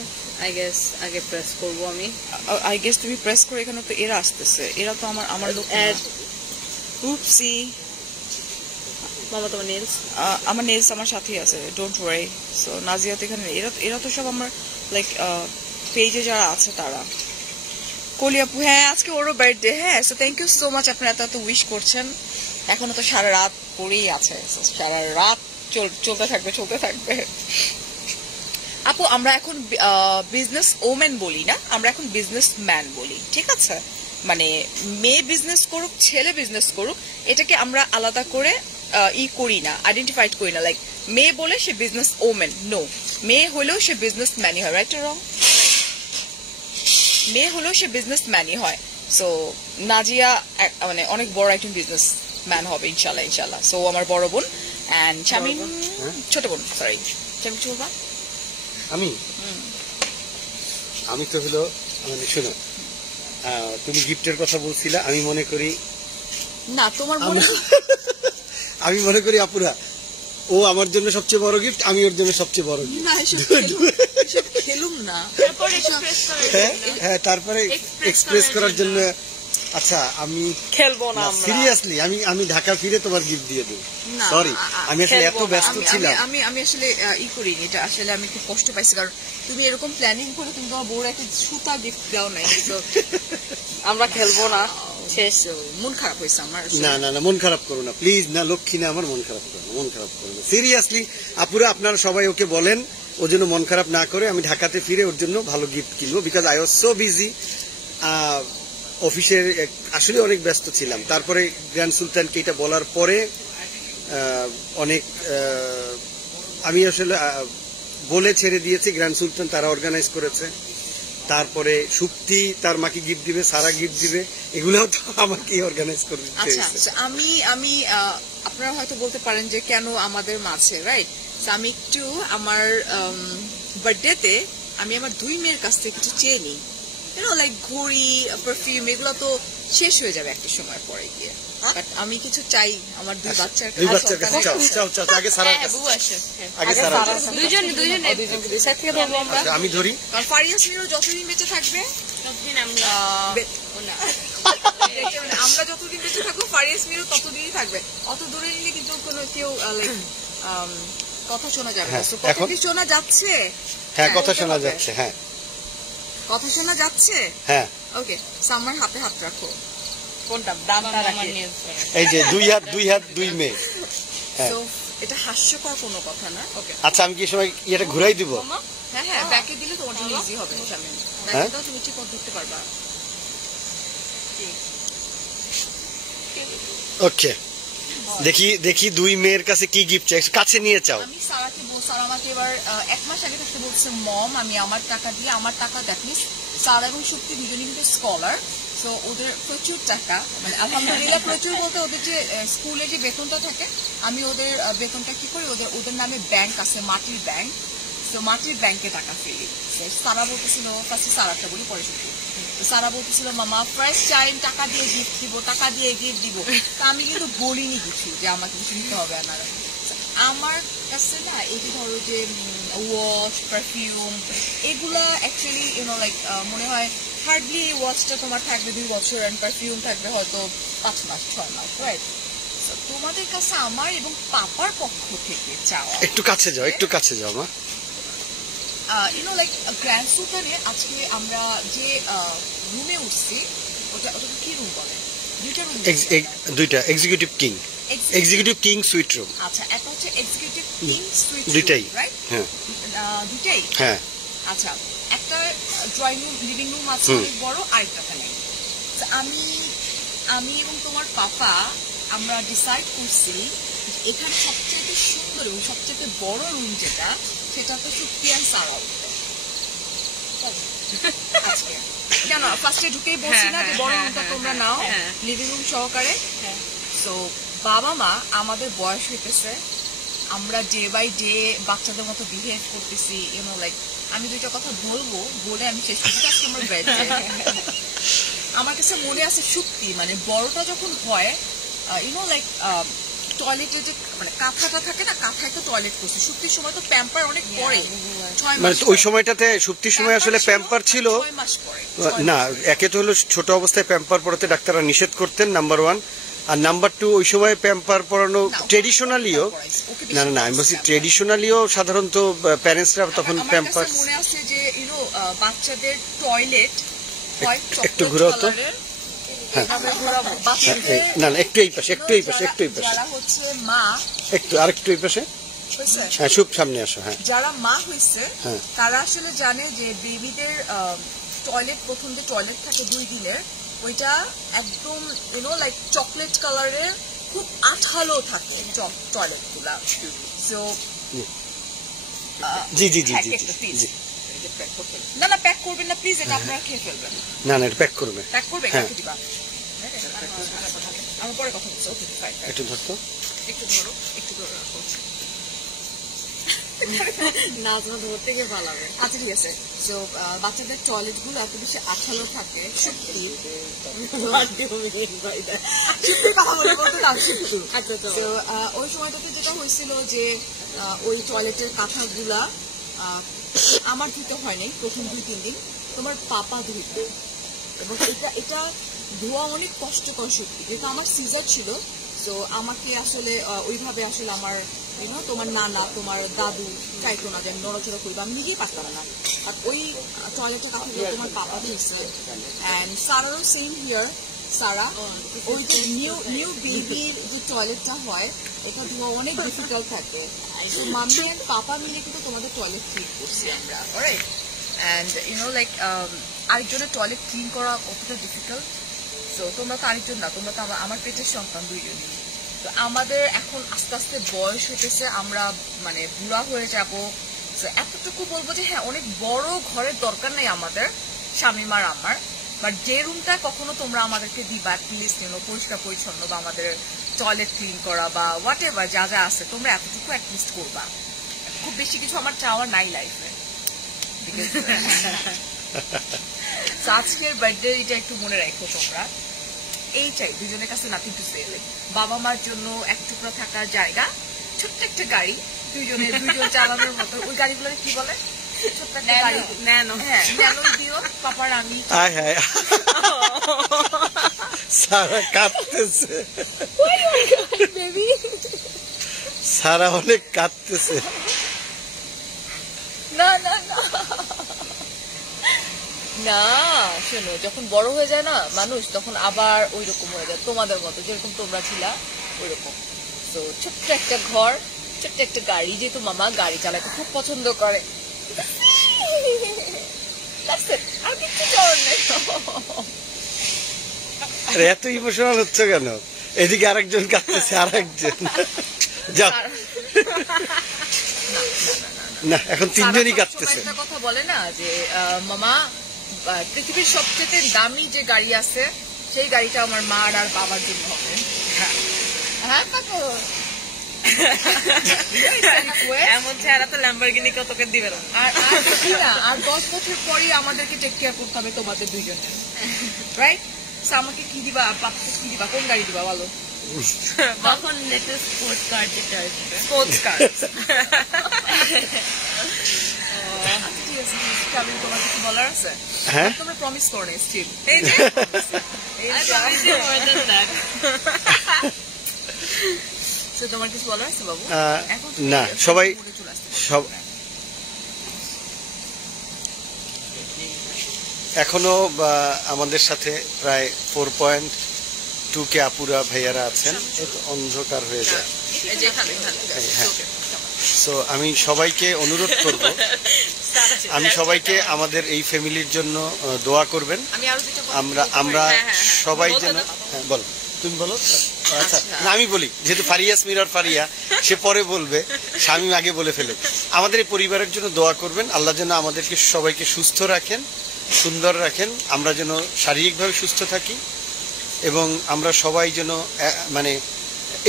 আই গেস আগে প্রেস করব আমি। আই গেস তুমি প্রেস করে, এখানে তো এরা আসতেছে, এরা তো আমার লোক। উপসি মামা তোমার নেলস, আমার নেলস আমার সাথেই আছে, ডোন্ট ওয়ারি। সো নাজিয়া তো এখানে, এরা তো সব আমার লাইক পেজে যারা আছে তারা। কলিয়াপু, হ্যাঁ আজকে ওরও বার্থডে। হ্যাঁ, so thank you so much, আপনারা এত উইশ করছেন। এখনো তো সারা রাত পড়েই আছে, সারা রাত চলতে থাকবে। আপু আমরা এখন বিজনেস ওমেন বলি না, আমরা এখন বিজনেস ম্যান বলি, ঠিক আছে? মানে মেয়ে বিজনেস করুক ছেলে বিজনেস করুক, এটাকে আমরা আলাদা করে করি না, আইডেন্টিফাইড করি না। লাইক মেয়ে বলে সে বিজনেস ওমেন, নো, মেয়ে হলেও সে বিজনেস ম্যানই হয়, রাইট রং? মেয়ে হলেও সে বিজনেস ম্যানই হয়। সো নাজিয়া মানে অনেক বড় একজন বিজনেস ম্যান হবে ইনশাল্লাহ ইনশাল্লাহ। সো আমার বড় বোন অ্যান্ড শামিন ছোট বোন, সরি শামিন ছোট বোন। আমি তো হলো মানে শোনো, তুমি গিফটের কথা বলছিলে, আমি মনে করি না তোমার আমি মনে করি আপুরা ও আমার জন্য সবচেয়ে বড় গিফট, আমি ওর জন্য সবচেয়ে বড় গিফট। না খেলুম না, হ্যাঁ তারপরে এক্সপ্রেস করার জন্য। আচ্ছা আমি খেলবো না, সিরিয়াসলি আমি ঢাকা ফিরে তোমার গিফট দিয়ে দেবো। সরি আমি আসলে এত ব্যস্ত ছিলাম। আমি আসলে করিনি এটা, আসলে আমি খুব কষ্ট পাইছি, কারণ তুমি এরকম প্ল্যানিং করে তুমি তোমার বউর একটা সুতা গিফট দাও নাই। আমরা খেলবো না, শেষ মন খারাপ হয়েছে আমার। না না না মন খারাপ করো না প্লিজ, না লক্ষ্মী না, আমার মন খারাপ করো না, মন খারাপ করো না সিরিয়াসলি। আপুরা আপনারা সবাই ওকে বলেন ওর জন্য মন খারাপ না করে আমি ঢাকাতে ফিরে ওর জন্য ভালো গিফট কিনবো, because I was so busy. অফিসের আসলে অনেক ব্যস্ত ছিলাম। তারপরে গ্র্যান্ড সুলতানকে এটা বলার পরে অনেক আমি আসলে বলে ছেড়ে দিয়েছি। গ্র্যান্ড সুলতান তারা অর্গানাইজ করেছে, তারপরে সুপ্তি তার মাকে গিফট দিবে, সারা গিফট দিবে, এগুলোও তো আমাকে অর্গানাইজ করে দিতে হয়েছে। আচ্ছা আমি আপনারা হয়তো বলতে পারেন যে কেন আমাদের মাঝে, রাইট? আমি একটু আমার বার্থডেতে আমি আমার 2 মেয়ের কাছ থেকে কিছু চেয়ে নিই, লাইক ঘড়ি, পারফিউম, এগুলো তো শেষ হয়ে যাবে একটা সময় পরে গিয়ে। বাট আমি কিছু চাই আমার 2 বাচ্চার কাছে। চাও আগে সারার কাছে, আগে সারা দুইজন সাইড থেকে ধরবো আমরা। আমি ধরি। আর ফারিয়াস মিরও যতদিন বেঁচে থাকবে, ততদিন আমরা আমরা যতদিন বেঁচে থাকবো ফারিয়াস মিরও ততদিনই থাকবে। অত দূরে নিলে কিন্তু কোনো কেউ লাইক কথা শোনা যাবে না। কথা কি শোনা যাচ্ছে? হ্যাঁ কথা শোনা যাচ্ছে। হ্যাঁ কথা শোনা যাচ্ছে। হ্যাঁ ওকে, আমার হাতে হাত রাখো। কোনটা দামটা রাখি? এই যে 2 হাত 2 মেয়ে। তো এটা হাস্যকর কোনো কথা না। ওকে আচ্ছা আমি কি সময় এটা ঘুরাই দিব? হ্যাঁ ব্যাকে দিলে তোমার জন্য ইজি হবে। শামিন ব্যাকে দাও, তুমি ঠিক ধরতে পারবা। ওকে, দেখি দেখি দুই মেয়ের কাছে কি গিফট চাই, কাছে নিয়ে চাও। আমি সারাকে সারা আমাকে এবার 1 মাস আগে থেকে বলছে মম আমি আমার টাকা দিয়ে, আমার টাকা দ্যাট মিনস সারা এবং শক্তি দুজনই কিন্তু স্কলার, সো ওদের প্রচুর টাকা, মানে আলহামদুলিল্লাহ প্রচুর বলতে ওদের যে স্কুলে যে বেতনটা থাকে আমি ওদের বেতনটা কি করি, ওদের নামে ব্যাংক আছে, মাটির ব্যাংক, তো মাটির ব্যাংকে টাকা ফেলি। সারা বলতেছিল, ফার্স্টে সারাটা বলি পরে শক্তি, সারা বলতেছিল মামা ফার্স্ট টাইম টাকা দিয়ে গিফট দিব, টাকা দিয়ে গিফট দিব, তা আমি কিন্তু বলিনি কিছু যে আমাকে কিছু নিতে হবে না। আমার কাছে না এই যে ধরো যে ওয়াশ পারফিউম এগুলা অ্যাকচুয়ালি ইউনো লাইক মনে হয় হার্ডলি ওয়াশটা তোমার থাকবে 2 বছর অ্যান্ড পারফিউম থাকবে হয়তো 5 মাস 6 মাস, রাইট? তোমাদের কাছে আমার এবং পাপার পক্ষ থেকে চাওয়া, একটু কাছে যাও, একটু কাছে যাও মা। ইউনো লাইক গ্র্যান্ড সুলতানে আজকে আমরা যে রুমে উঠছি ওটা কি রুম বলে? দুইটা executive king, executive king sweet room. আচ্ছা, একটা হচ্ছে এক্সিকিউটিভ কিং সুইট রুম, দুইটাই, রাইট? হ্যাঁ দুইটাই, হ্যাঁ। আচ্ছা, একটা ড্রয়িং রুম লিভিং রুম আছে অনেক বড়, আরেকটাতে নেই। আমি এবং তোমার পাপা আমরা ডিসাইড করছি এখানে সবচেয়ে সুন্দর এবং সবচেয়ে বড় রুম যেটা সেটা তো শক্তি আর সারা উঠবে আজকে। কেন ফার্স্টে ঢুকেই বলছি না যে বড় রুমটা তোমরা নাও লিভিং রুম সহকারে। সো বাবা মা আমাদের বয়স হইতেছে, আমরা ডে বাই ডে বাচ্চাদের মতো বিহেভ করতেছি, ইউনো লাইক আমি দুইটা কথা বলবো বলে আমি শেষ করছি আজকে আমার বেডে। আমার কাছে মনে আছে সত্যি মানে বড়টা যখন হয় ইউনো লাইক টয়লেটে যে মানে কাঁথাটা থাকে না, কাঁথায় তো টয়লেট করছি, সুপ্তির সময় তো প্যাম্পার অনেক পরে, 6 মানে মাস ওই সময়টাতে সুপ্তির সময় আসলে প্যাম্পার ছিল 6 মাস পরে না। একে তো হলো ছোট অবস্থায় প্যাম্পার পরাতে ডাক্তাররা নিষেধ করতেন, নাম্বার 1, আর নাম্বার 2 ওই সময় প্যাম্পার পরানো ট্রেডিশনালিও না না না আমি বলছি ট্রেডিশনালিও সাধারণত প্যারেন্টসরা তখন প্যাম্পার। মনে আছে যে ইউনো বাচ্চাদের টয়লেট একটু ঘুরাও তো, না না একটু এই পাশে, একটু এই পাশে, একটু এই পাশে, যারা হচ্ছে মা, একটু আরেকটু এই পাশে, হয়েছে হ্যাঁ সুপ সামনে আসো, হ্যাঁ যারা মা হয়েছে হ্যাঁ। তারা আসলে জানে যে বেবিদের টয়লেট প্রথম যে টয়লেট থাকে 2 দিনের ওইটা একদম ইউনো লাইক চকলেট কালারের খুব আঠালো থাকে টয়লেট গুলা। সো জি জি জি জি জি, না না প্যাক করবেন না প্লিজ, এটা আপনারা খেয়ে ফেলবেন। না না এটা প্যাক করবে, প্যাক করবে হ্যাঁ। কাকে দিবা? আমার পরে কথা বলছি, ওকে ফাইন, একটু ধরতো, একটু ধরো, একটু ধরো রাখো। না তোমার ধরতে গিয়ে পালাবে। আচ্ছা ঠিক আছে। সো বাচ্চাদের টয়লেট গুলো এত বেশি আঠালো থাকে, সত্যি কথা বলে বলতে না সত্যি। তো ওই সময়টাতে যেটা হয়েছিল যে ওই টয়লেটের কাঁথাগুলা আমার ধুতে হয়নি প্রথম 2-3 দিন, তোমার পাপা ধুইতো, এবং এটা ধোয়া অনেক কষ্টকর সত্যি, যেহেতু আমার সিজার ছিল। তো আমাকে আসলে ওইভাবে আসলে আমার তোমার নানা তোমার দাদু চাইতো না যে আমি নড়াচড়া করবো, আমি নিজেই পারতাম না। আর ওই টয়লেটের কাঁথাগুলো তোমার পাপা ধুইছে, অ্যান্ড সারারও সেম হিয়ার। সারা ওই যে নিউ বেবির যে টয়লেটটা হয় এটা ধোয়া অনেক ডিফিকাল্ট থাকে, তো মাম্মি অ্যান্ড পাপা মিলে কিন্তু তোমাদের টয়লেট ক্লিন করছি আমরা, অলরাইট? অ্যান্ড ইউনো লাইক আরেকজনের টয়লেট ক্লিন করা কতটা ডিফিকাল্ট। তো তোমরা তো আরেকজন না, তোমরা তো আমার পেটের সন্তান দুইজনই। তো আমাদের এখন আস্তে আস্তে বয়স হইতেছে, আমরা মানে বুড়া হয়ে যাবো। এতটুকু বলবো যে হ্যাঁ অনেক বড় ঘরের দরকার নেই আমাদের, স্বামীমার আমার, বাট যে রুমটা কখনো তোমরা আমাদেরকে দিবা অ্যাটলিস্ট পরিষ্কার পরিচ্ছন্ন বা আমাদের টয়লেট ক্লিন করা বা হোয়াট এভার যা যা আছে তোমরা এতটুকু অ্যাটলিস্ট করবা। খুব বেশি কিছু আমার চাওয়া নাই লাইফে। আজকের বার্থডে এটা একটু মনে রাখো তোমরা, এই চাই দুজনের কাছে নাথিং টু সে, বাবা মার জন্য এক টুকরা থাকার জায়গা, ছোট্ট একটা গাড়ি, দুইজন চালানোর মতো। ওই গাড়িগুলোকে কি বলে? ছোট্ট একটা গাড়ি, ন্যানো। হ্যাঁ ন্যানো দিও পাপার। আমি সারা কাঁদতেছে, সারা অনেক কাঁদতেছে। না না না না, শোনো যখন বড় হয়ে যায় না মানুষ তখন আবার ওই রকম হয়ে যায়, তোমাদের মতো যেরকম তোমরা ছিলা ওই রকম। তো ছোট্ট একটা ঘর, ছোট্ট একটা গাড়ি, যেহেতু মামা গাড়ি চালাতে খুব পছন্দ করে, এত ইমোশনাল হচ্ছে কেন? এদিকে আরেকজন কাঁদতেছে, আরেকজন যাও না, এখন তিনজনই কাঁদতেছে। একটা কথা বলে না যে মামা পৃথিবীর সবচেয়ে দামি যে গাড়ি আছে সেই গাড়িটা আমার মা আর বাবার জন্য হবে। হ্যাঁ কাকু, এমন চেহারা তো ল্যাম্বরগিনি কতকে দিবে না। আর 10 বছর পরে আমাদেরকে টেক কেয়ার করতে হবে তোমাদের দুইজনের, রাইট? আমাকে কি দিবা, পাপকে কি দিবা, কোন গাড়ি দিবা বলো? তখন লেটেস্ট স্পোর্টস কার যেটা আসবে, স্পোর্টস কার। ঠিক আছে, আমি তোমার কিছু বলার আছে? হ্যাঁ, তোমরা প্রমিস করো না স্টিল। এই যে more than that. So, তোমার কিছু বলার আছে বাবু? এখন না, সবাই চলে আসতে সব এখনো আমাদের সাথে প্রায় 4.2 আপুরা ভাইয়ারা আছেন। অন্ধকার হয়ে যায়। এই যে এখানে হ্যাঁ, সো আমি সবাইকে অনুরোধ করব, আমি সবাইকে আমাদের এই ফ্যামিলির জন্য দোয়া করবেন। আমি আরো দুটো আমরা সবাই যেন, হ্যাঁ বলো, তুমি বলো। আচ্ছা না, আমি বলি, যেহেতু ফারিয়াস মিরর ফারিয়া, সে পরে বলবে, শামীম আগে বলে ফেলে। আমাদের এই পরিবারের জন্য দোয়া করবেন, আল্লাহ যেন আমাদেরকে সবাইকে সুস্থ রাখেন, সুন্দর রাখেন, আমরা যেন শারীরিকভাবে সুস্থ থাকি এবং আমরা সবাই যেন মানে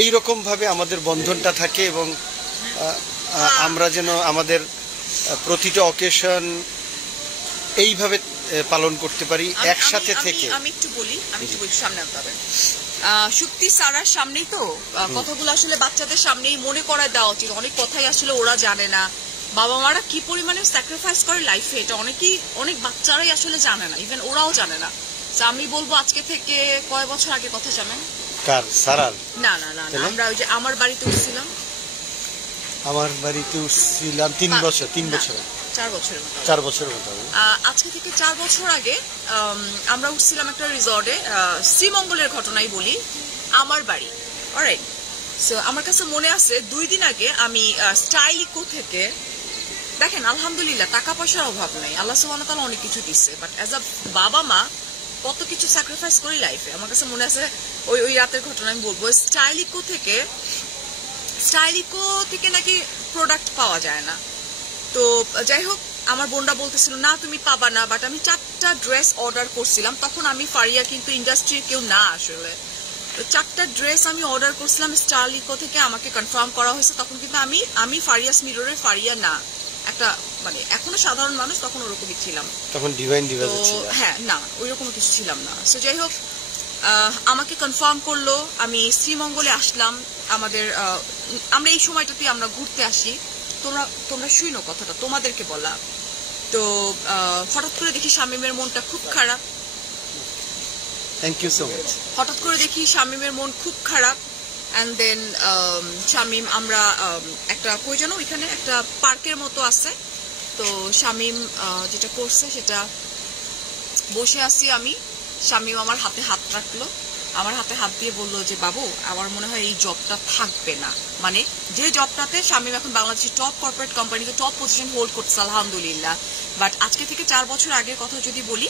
এইরকম ভাবে আমাদের বন্ধনটা থাকে এবং আমরা যেন আমাদের প্রতিটা অকেশন এইভাবে পালন করতে পারি একসাথে থেকে। আমি একটু বলি সামনে আনতে হবে। শুক্তি সারার সামনেই তো কথাগুলো আসলে বাচ্চাদের সামনেই মনে করায় দেওয়া উচিত। অনেক কথাই আসলে ওরা জানে না, বাবা মারা কি পরিমাণে স্যাক্রিফাইস করে লাইফে, এটা অনেক বাচ্চারাই আসলে জানে না, ইভেন ওরাও জানে না। আমি বলবো আজকে থেকে কয় বছর আগে কথা জানেন? কার? সারার? না না না, আমরা ওই যে আমার বাড়িতে উঠছিলাম, আমার বাড়িতে উঠছিলাম 3 বছর 4 বছরের মতো। আজকে থেকে 4 বছর আগে আমরা উঠছিলাম একটা রিসর্টে, শ্রীমঙ্গলের ঘটনাই বলি, আমার বাড়ি। অলরাইট, সো আমার কাছে মনে আছে 2 দিন আগে আমি স্টাইল ইকো থেকে, দেখেন আলহামদুলিল্লাহ টাকা পয়সার অভাব নাই, আল্লাহ সুবহানাহু ওয়া তাআলা অনেক কিছু দিচ্ছে, বাট অ্যাজ আ বাবা মা কত কিছু স্যাক্রিফাইস করি লাইফে। আমার কাছে মনে আছে ওই রাতের ঘটনা আমি বলবো, স্টাইল ইকো থেকে নাকি প্রোডাক্ট পাওয়া যায় না। তো যাই হোক, আমার বোনরা বলতেছিল না তুমি পাবা না, বাট আমি 4টা ড্রেস অর্ডার করছিলাম। তখন আমি ফারিয়া কিন্তু ইন্ডাস্ট্রির কেউ না আসলে, তো 4টা ড্রেস আমি অর্ডার করছিলাম স্টাইল ইকো থেকে, আমাকে কনফার্ম করা হয়েছে। তখন কিন্তু আমি ফারিয়াস মিররের ফারিয়া না, একটা মানে এখনো সাধারণ মানুষ, তখন ওরকমই ছিলাম, তখন ডিভাইন ডিভাইন ছিল। হ্যাঁ না, ওইরকম কিছু ছিলাম না। সো যাই হোক, আমাকে কনফার্ম করলো, আমি শ্রীমঙ্গলে আসলাম। আমরা এই সময়টাতে আমরা ঘুরতে আসি, তোমরা শুনো কথাটা, তোমাদেরকে বলা। তো হঠাৎ করে দেখি শামীমের মনটা খুব খারাপ। Thank you so much. হঠাৎ করে দেখি শামীমের মন খুব খারাপ, অ্যান্ড দেন শামীম, আমরা একটা কই যেন ওইখানে একটা পার্কের মতো আছে, তো শামীম যেটা করছে সেটা, বসে আছি আমি, শামীম আমার হাতে হাত রাখলো, আমার হাতে হাত দিয়ে বললো যে বাবু আমার মনে হয় এই জবটা থাকবে না, মানে যে জবটাতে শামীম এখন বাংলাদেশের টপ কর্পোরেট কোম্পানিতে টপ পজিশন হোল্ড করছে আলহামদুলিল্লাহ, বাট আজকে থেকে 4 বছর আগের কথা যদি বলি,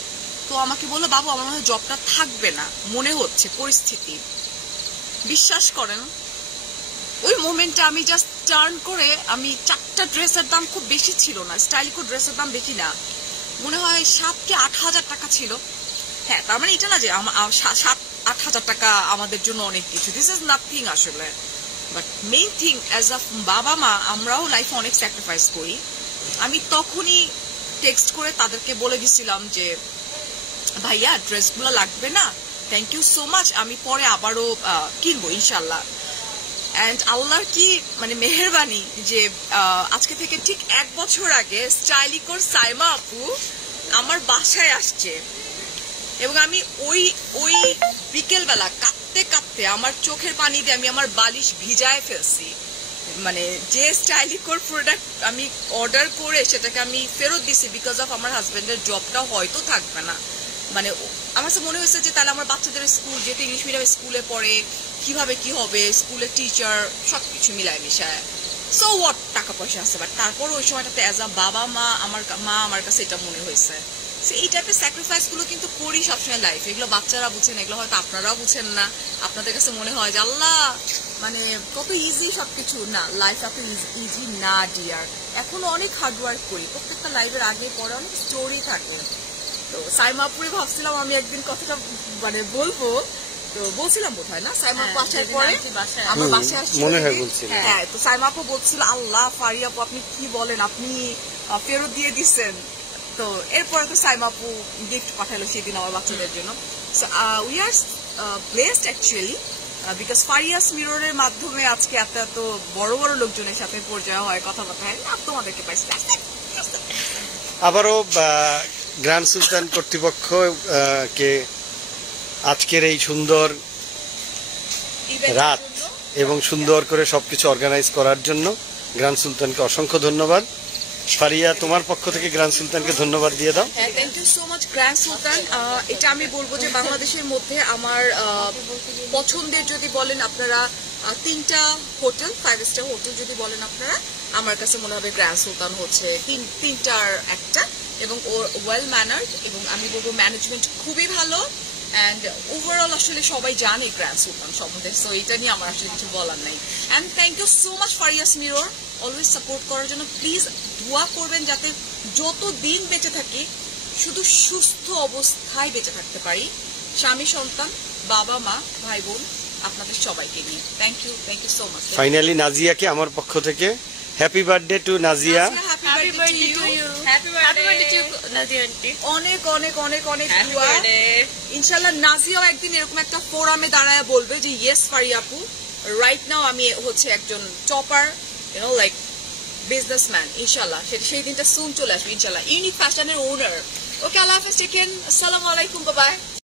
তো আমাকে বললো বাবু আমার মনে হয় জবটা থাকবে না, মনে হচ্ছে পরিস্থিতি। বিশ্বাস করেন ওই মোমেন্টে আমি জাস্ট টার্ন করে, আমি 4টা ড্রেসের দাম খুব বেশি ছিল না, স্টাইলিকো ড্রেসের দাম বেশি না, মনে হয় 7 কি 8 হাজার টাকা ছিল। হ্যাঁ, তার মানে এটা না যে 7-8 হাজার টাকা আমাদের জন্য অনেক কিছু, দিস ইজ নাথিং আসলে, but main thing as a বাবা মা আমরাও লাইফে অনেক স্যাক্রিফাইস করি। আমি তখনই টেক্সট করে তাদেরকে বলে দিছিলাম যে ভাইয়া ড্রেসগুলো লাগবে না, থ্যাংক ইউ সো মাচ, আমি পরে আবারও কিনবো ইনশাল্লাহ। অ্যান্ড আল্লাহর কি মানে মেহেরবানি যে আজকে থেকে ঠিক 1 বছর আগে স্টাইলিকোর সাইমা আপু আমার বাসায় আসছে, এবং আমি ওই বিকেলবেলা কাঁদতে কাঁদতে আমার চোখের পানি দিয়ে আমি আমার বালিশ ভিজায় ফেলছি। মানে যে স্টাইলিকোর প্রোডাক্ট আমি অর্ডার করে সেটাকে আমি ফেরত দিছি বিকজ অফ আমার হাজবেন্ডের জবটা হয়তো থাকবে না। মানে আমার কাছে মনে হয়েছে যে তাহলে আমার বাচ্চাদের স্কুল, যেহেতু ইংলিশ মিডিয়াম স্কুলে পড়ে, কিভাবে কি হবে, স্কুলের টিচার সবকিছু মিলায় মিশায়, সো হোয়াট টাকা পয়সা আছে, বাট তারপর ওই সময়টাতে অ্যাজ আ বাবা মা আমার কাছে এটা মনে হয়েছে এই টাইপের স্যাক্রিফাইস গুলো কিন্তু করি সবসময় লাইফ। এগুলো বাচ্চারা বুঝেন, এগুলো হয়তো আপনারাও বুঝেন না। আপনাদের কাছে মনে হয় যে আল্লাহ মানে কত ইজি সবকিছু, না লাইফ এত ইজি না ডিয়ার। এখনো অনেক হার্ডওয়ার্ক করি, প্রত্যেকটা লাইফের আগে পরে অনেক স্টোরি থাকে। তো সাইমাপুরে ভাবছিলাম আমি একদিন কথাটা মানে বলবো, তো বলছিলাম বোধ হয় না সাইমাপু আসার পরে আমার বাসায় আসছিল, মনে হয় বলছিলাম। হ্যাঁ, তো সাইমাপু বলছিল আল্লাহ ফারিয়াপু আপনি কি বলেন, আপনি ফেরত দিয়ে দিচ্ছেন। তো এরপরে তো সাইমাপু গিফট পাঠালো সেদিন আমার বাচ্চাদের জন্য। So we are blessed actually because Farias মিররের মাধ্যমে আজকে এত এত বড় বড় লোকজনের সাথে পরিচয় হয়, কথাবার্তা হয়, আর তোমাদেরকে পাইছি। আবারও গ্র্যান্ড সুলতান কর্তৃপক্ষ কে আজকের এই সুন্দর রাত এবং সুন্দর করে সবকিছু অর্গানাইজ করার জন্য গ্র্যান্ড সুলতানকে অসংখ্য ধন্যবাদ। ফারিয়া, তোমার পক্ষ থেকে গ্র্যান্ড সুলতানকে ধন্যবাদ দিয়ে দাও। হ্যাঁ, thank you so much Grand Sultan. এটা আমি বলবো যে বাংলাদেশের মধ্যে আমার পছন্দের যদি বলেন আপনারা 3টা হোটেল, 5 স্টার হোটেল যদি বলেন আপনারা, আমার কাছে মনে হবে গ্র্যান্ড সুলতান হচ্ছে তিনটার একটা, এবং ওর ওয়েল ম্যানার্ড, এবং আমি বলবো ম্যানেজমেন্ট খুবই ভালো, অ্যান্ড ওভারঅল আসলে সবাই জানে গ্র্যান্ড সুলতান সম্বন্ধে। সো এটা নিয়ে আমার আসলে কিছু বলার নাই। And thank you so much Farias Mirror always support করার জন্য। প্লিজ দোয়া করবেন যাতে যত দিন বেঁচে থাকি শুধু সুস্থ অবস্থায় বেঁচে থাকতে পারি, স্বামী সন্তান বাবা মা ভাই বোন আপনাদের সবাইকে নিয়ে। Thank you so much. Finally নাজিয়াকে আমার পক্ষ থেকে happy birthday to Nazia. Happy birthday to you. Happy birthday to Nadia aunty. অনেক অনেক অনেক অনেক দোয়া। ইনশাআল্লাহ নাজিয়াও একদিন এরকম একটা ফোরামে দাঁড়ায় বলবে যে ইয়েস ফারিয়াপু, রাইট নাও আমি হচ্ছে একজন টপার, লাইক বিজনেসম্যান। ইনশাআল্লাহ সেই দিনটা সুন চলে আসবে ইনশাআল্লাহ। ইউনিক ফ্যাশনের ওনার। ওকে, আল্লাহ হাফেজ, টেক কেয়ার, আসসালামু আলাইকুম, বাই বাই।